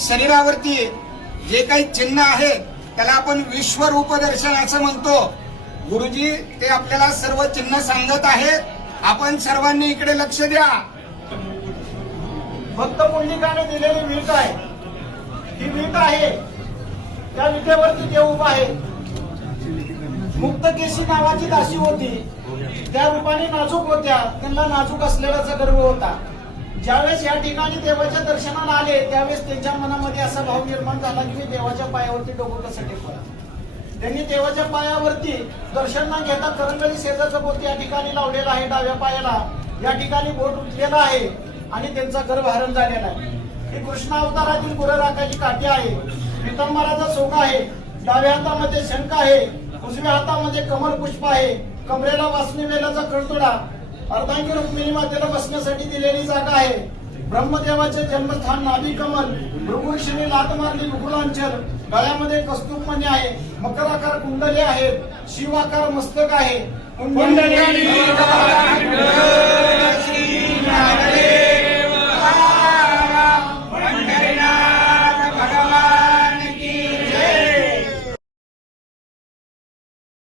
शरीरावरती जे काही चिन्ह आहे त्याला आपण विश्वरूप दर्शन असं म्हणतो। गुरुजी ते आपल्याला सर्व चिन्ह सांगत आहेत। आपण सर्वांनी इकडे लक्ष द्या। भक्त पुंडलिकाने दिलेली वीट आहे, ही वीट आहे, त्या विटेवरती देव उभा आहे। मुक्तकेशी नावाची दासी होती, त्या रूपाने नाजूक होत्या, त्यांना नाजूक असलेलाचा गर्व होता। ज्यावेळेस या ठिकाणी देवाच्या दर्शनाला आले त्यावेळेस त्यांच्या मनामध्ये असा भाव निर्माण झाला की मी देवाच्या पायावरती डोकं कसं टेकवं। त्यांनी देवाच्या पायावरती दर्शन न घेता करंगळी शेजारचं बोट या ठिकाणी लावलेलं आहे, डाव्या पायाला या ठिकाणी बोट उठलेलं आहे आणि त्यांचा गर्भधारण झालेला आहे। ही कृष्ण अवतारातील गुरराखाची काठी आहे, पितांबराचा सोगा आहे, डाव्या हातामध्ये शंख आहे, उजव्या हातामध्ये कमल पुष्प आहे, कमरेला वासनी वेलाचा कळतोडा, अर्धांगी रुक्मिणी मातेला बसण्यासाठी दिलेली जागा आहे। ब्रह्मदेवाचे जन्मस्थान नाभी कमल, भृगुर्षिणी लात मारली मुकुलांचल, गळ्यामध्ये कस्तूप मणी आहे, मकर आकार कुंडले आहेत, शिव आकार मस्तक आहे। कुंडली